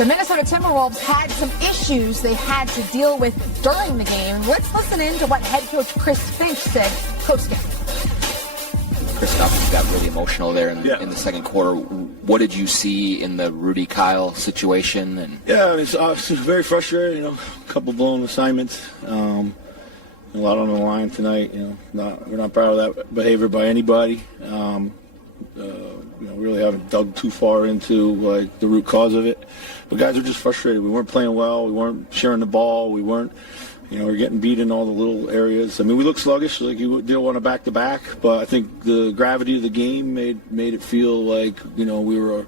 The Minnesota Timberwolves had some issues they had to deal with during the game. Let's listen in to what head coach Chris Finch said post-game. Kristaps got really emotional there in the second quarter. What did you see in the Rudy Kyle situation? It's very frustrating. A couple blown assignments, a lot on the line tonight. We're not proud of that behavior by anybody. Really haven't dug too far into the root cause of it. But guys are just frustrated. We weren't playing well. We weren't sharing the ball. We weren't. We're getting beat in all the little areas. I mean, we look sluggish, like you didn't want to back-to-back, but I think the gravity of the game made it feel like, we were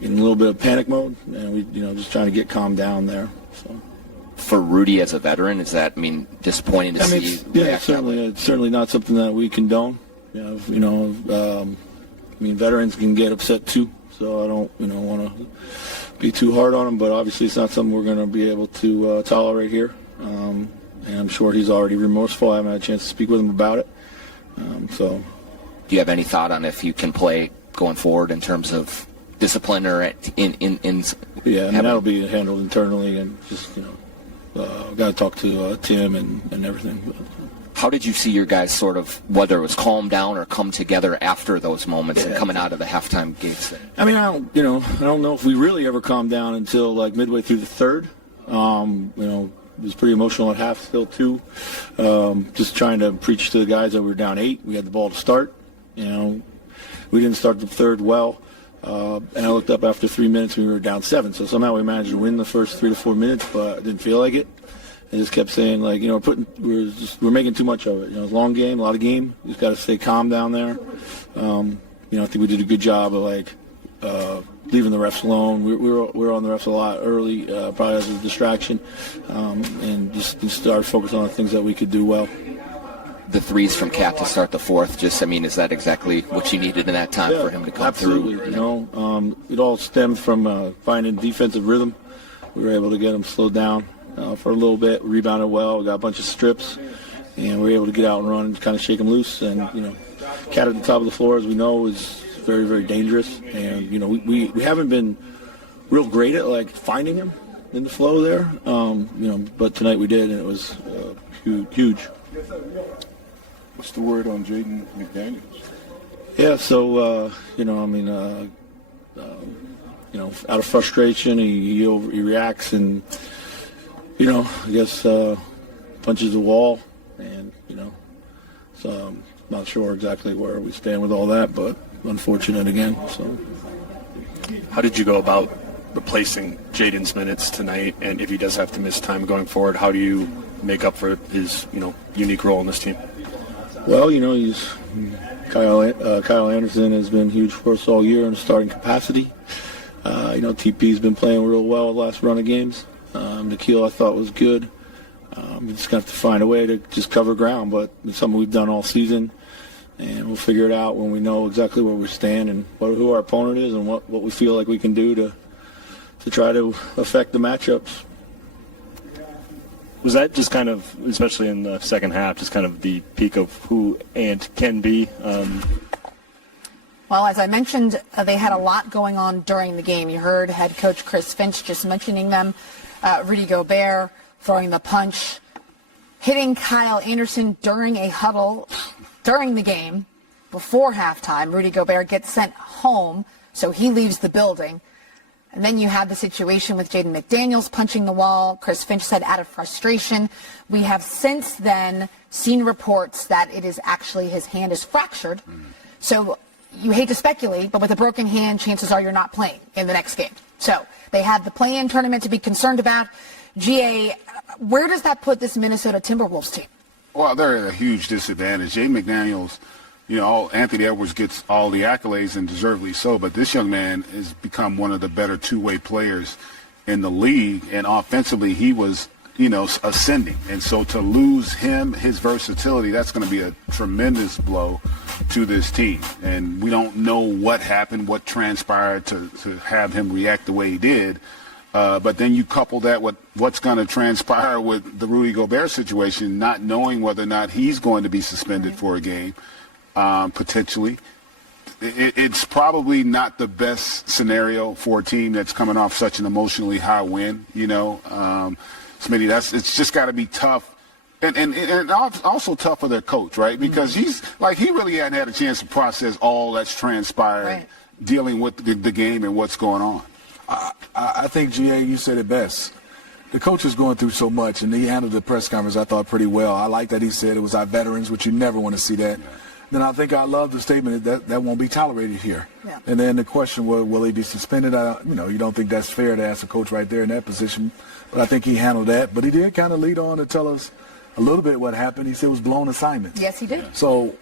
in a little bit of panic mode, and we, just trying to get calmed down there. So. For Rudy as a veteran, is that, disappointing to see? It's certainly not something that we condone. Veterans can get upset too, so I don't, want to be too hard on him, but obviously it's not something we're going to be able to tolerate here. And I'm sure he's already remorseful. I haven't had a chance to speak with him about it. Do you have any thought on if you can play going forward in terms of discipline or that'll be handled internally, and just got to talk to Tim and everything. How did you see your guys sort of, whether it was calm down or come together after those moments and coming out of the halftime gates? I don't know if we really ever calmed down until midway through the third. It was pretty emotional at half still too. Just trying to preach to the guys that we were down 8. We had the ball to start. We didn't start the third well. And I looked up after 3 minutes and we were down 7. So somehow we managed to win the first 3 to 4 minutes, but I didn't feel like it. I just kept saying, we're making too much of it. It's a long game, a lot of game. You just got to stay calm down there. I think we did a good job of leaving the refs alone. We were on the refs a lot early, probably as a distraction, and just started focusing on the things that we could do well. The threes from Cat to start the fourth, is that exactly what you needed in that time for him to come through? Absolutely. It all stemmed from finding defensive rhythm. We were able to get him slowed down for a little bit, rebounded well, we got a bunch of strips, and we were able to get out and run and kind of shake him loose. And, Cat at the top of the floor, as we know, is very, very dangerous. And, we haven't been real great at, finding him in the flow there. But tonight we did, and it was huge. What's the word on Jaden McDaniels? Yeah, so, out of frustration, he reacts and, I guess punches the wall, and, so I'm not sure exactly where we stand with all that, but unfortunate again. So, how did you go about replacing Jaden's minutes tonight, and if he does have to miss time going forward, how do you make up for his, unique role in this team? Well, he's Kyle Anderson has been huge for us all year in a starting capacity. TP's been playing real well the last run of games. Nikhil, I thought, was good. We just got to find a way to just cover ground, but it's something we've done all season, and we'll figure it out when we know exactly where we stand and who our opponent is and what we feel like we can do to try to affect the matchups. Was that just kind of, especially in the second half, just kind of the peak of who Ant can be? Well, as I mentioned, they had a lot going on during the game. You heard head coach Chris Finch just mentioning them. Rudy Gobert throwing the punch, hitting Kyle Anderson during a huddle during the game before halftime. Rudy Gobert gets sent home, so he leaves the building. And then you had the situation with Jaden McDaniels punching the wall. Chris Finch said out of frustration. We have since then seen reports that it is actually his hand is fractured. So you hate to speculate, but with a broken hand, chances are you're not playing in the next game. So they had the play-in tournament to be concerned about. GA, where does that put this Minnesota Timberwolves team? Well, they're at a huge disadvantage. Jay McDaniels, Anthony Edwards gets all the accolades, and deservedly so, but this young man has become one of the better two-way players in the league, and offensively he was, ascending. And so to lose him, his versatility, that's going to be a tremendous blow to this team. And we don't know what happened, what transpired to have him react the way he did. But then you couple that with what's going to transpire with the Rudy Gobert situation, not knowing whether or not he's going to be suspended for a game, potentially. it's probably not the best scenario for a team that's coming off such an emotionally high win. Smitty, it's just got to be tough. And also tough for their coach, right? Because he really hadn't had a chance to process all that's transpired, dealing with the game and what's going on. I think, GA, you said it best. The coach is going through so much, and he handled the press conference, I thought, pretty well. I like that he said it was our veterans, which you never want to see that. Then I think I love the statement that won't be tolerated here. Yeah. And then the question, will he be suspended? You don't think that's fair to ask a coach right there in that position. But I think he handled that. But he did kind of lead on to tell us a little bit what happened. He said it was blown assignments. Yes, he did. So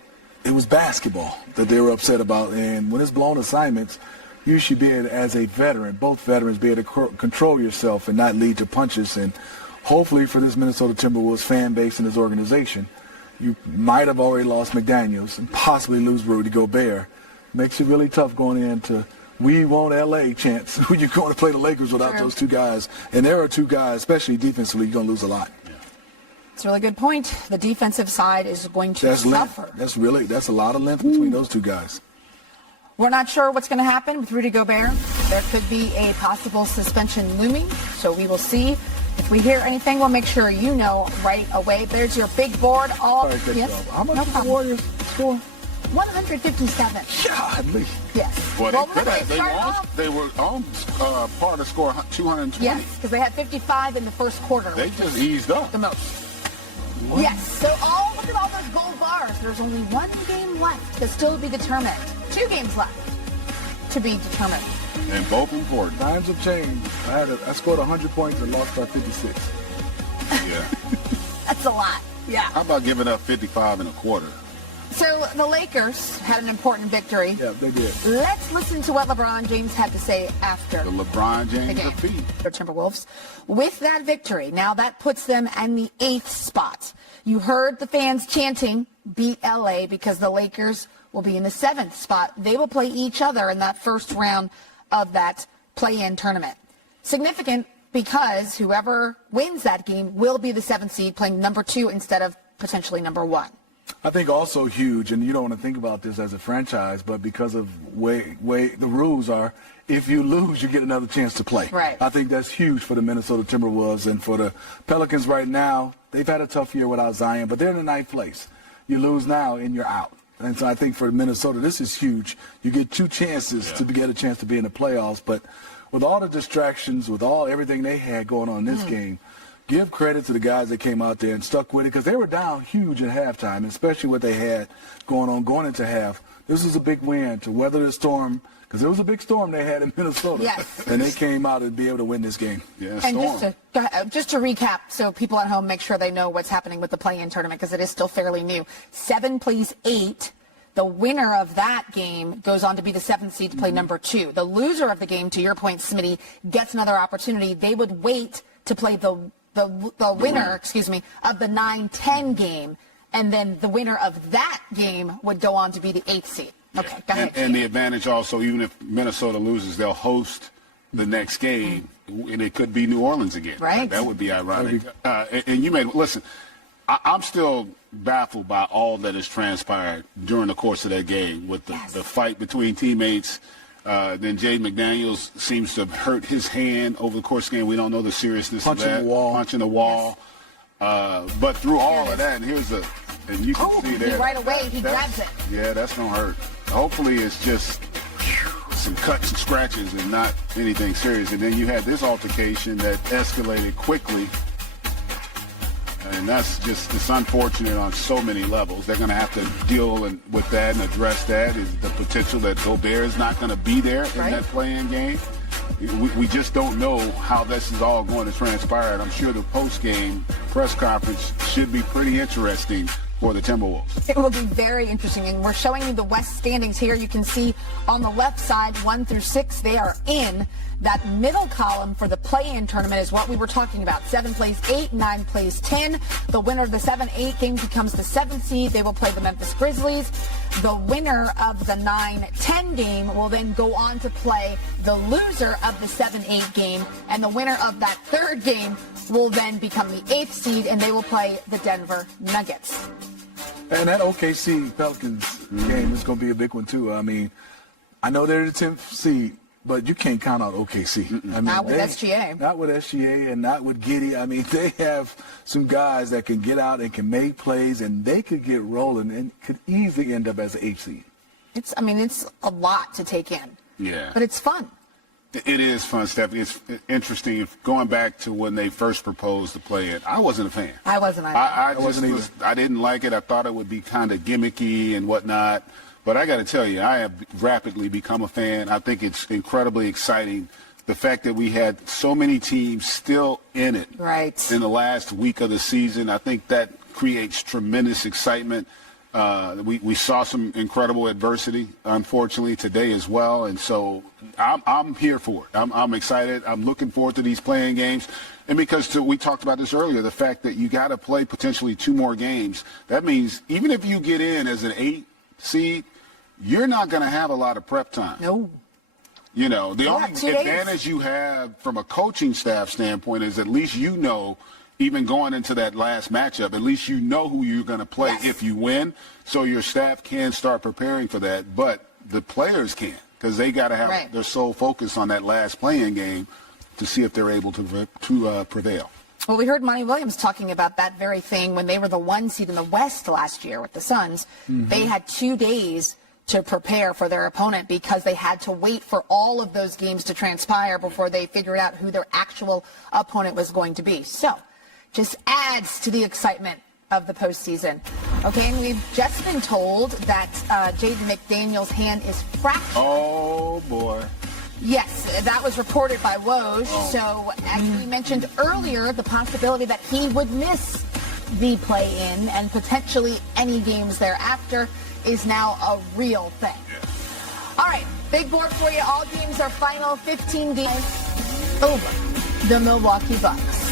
it was basketball that they were upset about. And when it's blown assignments, you should be able, as a veteran, both veterans, be able to control yourself and not lead to punches. And hopefully for this Minnesota Timberwolves fan base and this organization, you might have already lost McDaniels and possibly lose Rudy Gobert. Makes it really tough going into we want LA chance when you're going to play the Lakers without those two guys. And there are two guys, especially defensively, you're going to lose a lot. It's a really good point. The defensive side is going to suffer. That's a lot of length between those two guys. We're not sure what's going to happen with Rudy Gobert. There could be a possible suspension looming, so we will see. If we hear anything, we'll make sure you know right away. There's your big board. Yes. How much did the Warriors score? 157. Godly. Yes. Well, they were on par to score 220. Yes, because they had 55 in the first quarter. They just eased up. The most. What? Yes. So look at all those gold bars. There's only one game left to still be determined. 2 games left to be determined. And both important. Times have changed. I scored 100 points and lost by 56. Yeah. That's a lot. Yeah. How about giving up 55 and a quarter? So the Lakers had an important victory. Yeah, they did. Let's listen to what LeBron James had to say after the LeBron James defeat. The Timberwolves. With that victory, now that puts them in the 8th spot. You heard the fans chanting, beat LA, because the Lakers will be in the 7th spot. They will play each other in that first round of that play-in tournament. Significant because whoever wins that game will be the 7th seed, playing number 2 instead of potentially number 1. I think also huge, and you don't want to think about this as a franchise, but because of way the rules are, if you lose, you get another chance to play. Right. I think that's huge for the Minnesota Timberwolves, and for the Pelicans right now, they've had a tough year without Zion, but they're in the 9th place. You lose now, and you're out. And so I think for Minnesota, this is huge. You get 2 chances to get a chance to be in the playoffs, but with all the distractions, with everything they had going on in this game, give credit to the guys that came out there and stuck with it, because they were down huge at halftime, especially what they had going into half. This was a big win to weather the storm, because it was a big storm they had in Minnesota. Yes. And they came out and be able to win this game. Yeah, and just to recap, so people at home make sure they know what's happening with the play-in tournament, because it is still fairly new. 7 plays 8. The winner of that game goes on to be the 7th seed to play number 2. The loser of the game, to your point, Smitty, gets another opportunity. They would wait to play the winner, of the 9-10 game, and then the winner of that game would go on to be the 8th seed. Okay, go ahead. And the advantage also, even if Minnesota loses, they'll host the next game, and it could be New Orleans again. Right. That would be ironic. And you may listen. I'm still baffled by all that has transpired during the course of that game, with the fight between teammates. Then Jay McDaniels seems to have hurt his hand over the course of the game. We don't know the seriousness of that. Punching the wall. But through all of that, and you can see there. Right away, he grabs it. Yeah, that's going to hurt. Hopefully it's just some cuts and scratches and not anything serious. And then you had this altercation that escalated quickly. And it's unfortunate on so many levels. They're going to have to deal with that and address that. Is the potential that Gobert is not going to be there in that play-in game. We just don't know how this is all going to transpire. And I'm sure the post-game press conference should be pretty interesting for the Timberwolves. It will be very interesting. And we're showing you the West standings here. You can see on the left side, 1 through 6, they are in. That middle column for the play-in tournament is what we were talking about. 7 plays 8, 9 plays 10. The winner of the 7-8 game becomes the 7th seed. They will play the Memphis Grizzlies. The winner of the 9-10 game will then go on to play the loser of the 7-8 game. And the winner of that 3rd game will then become the 8th seed, and they will play the Denver Nuggets. And that OKC Pelicans game is going to be a big one, too. I mean, I know they're the 10th seed, but you can't count out OKC. I mean, Not with SGA. Not with SGA and not with Giddey. I mean, they have some guys that can get out and can make plays, and they could get rolling and could easily end up as an 8th seed. It's a lot to take in. Yeah. But it's fun. It is fun, Stephanie. It's interesting. If going back to when they first proposed the play-in, I wasn't a fan. I wasn't either. I didn't like it. I thought it would be kind of gimmicky and whatnot. But I got to tell you, I have rapidly become a fan. I think it's incredibly exciting. The fact that we had so many teams still in it in the last week of the season, I think that creates tremendous excitement. We saw some incredible adversity, unfortunately, today as well. And so I'm here for it. I'm excited. I'm looking forward to these playing games. And because we talked about this earlier, the fact that you got to play potentially 2 more games, that means even if you get in as an 8 seed, you're not going to have a lot of prep time. No. You know, the only advantage you have from a coaching staff standpoint is at least you know, even going into that last matchup, at least you know who you're going to play if you win. So your staff can start preparing for that, but the players can't because they got to have their sole focus on that last playing game to see if they're able to prevail. Well, we heard Monty Williams talking about that very thing when they were the 1 seed in the West last year with the Suns. They had 2 days to prepare for their opponent because they had to wait for all of those games to transpire before they figured out who their actual opponent was going to be. So, just adds to the excitement of the postseason. Okay, and we've just been told that Jaden McDaniels' hand is fractured. Oh, boy. Yes, that was reported by Woj. So, as we mentioned earlier, the possibility that he would miss the play-in and potentially any games thereafter is now a real thing. All right, big board for you. All games are final. 15 games over the Milwaukee Bucks.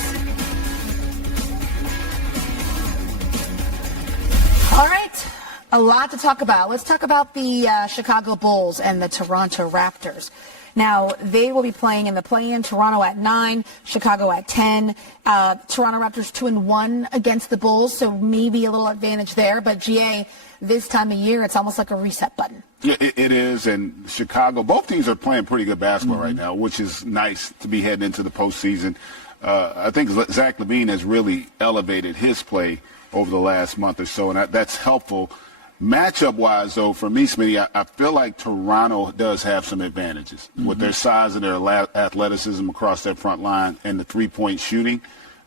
All right, a lot to talk about. Let's talk about the Chicago Bulls and the Toronto Raptors. Now, they will be playing in the play-in, Toronto at 9, Chicago at 10. Toronto Raptors 2-1 against the Bulls, so maybe a little advantage there. But, GA, this time of year, it's almost like a reset button. Yeah, it is. And Chicago, both teams are playing pretty good basketball right now, which is nice to be heading into the postseason. I think Zach LaVine has really elevated his play over the last month or so, and that's helpful. Matchup-wise, though, for me, Smitty, I feel like Toronto does have some advantages with their size and their athleticism across their front line and the three-point shooting.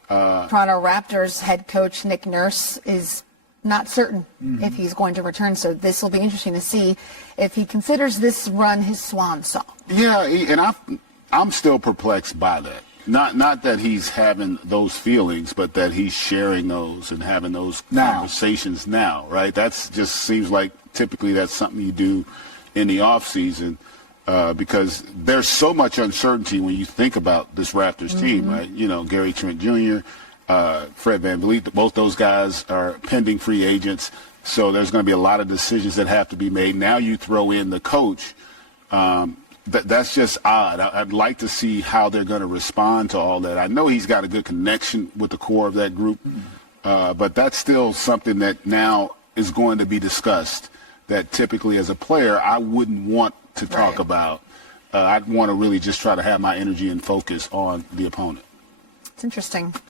Toronto Raptors head coach Nick Nurse is not certain if he's going to return, so this will be interesting to see if he considers this run his swan song. Yeah, and I'm still perplexed by that. Not that he's having those feelings, but that he's sharing those and having those conversations now, right? That's just seems like typically that's something you do in the off season because there's so much uncertainty when you think about this Raptors team, right? You know, Gary Trent Jr., Fred VanVleet, both those guys are pending free agents, so there's going to be a lot of decisions that have to be made. Now you throw in the coach. That's just odd. I'd like to see how they're going to respond to all that. I know he's got a good connection with the core of that group, but that's still something that now is going to be discussed that typically as a player I wouldn't want to talk about. I'd want to really just try to have my energy and focus on the opponent. It's interesting.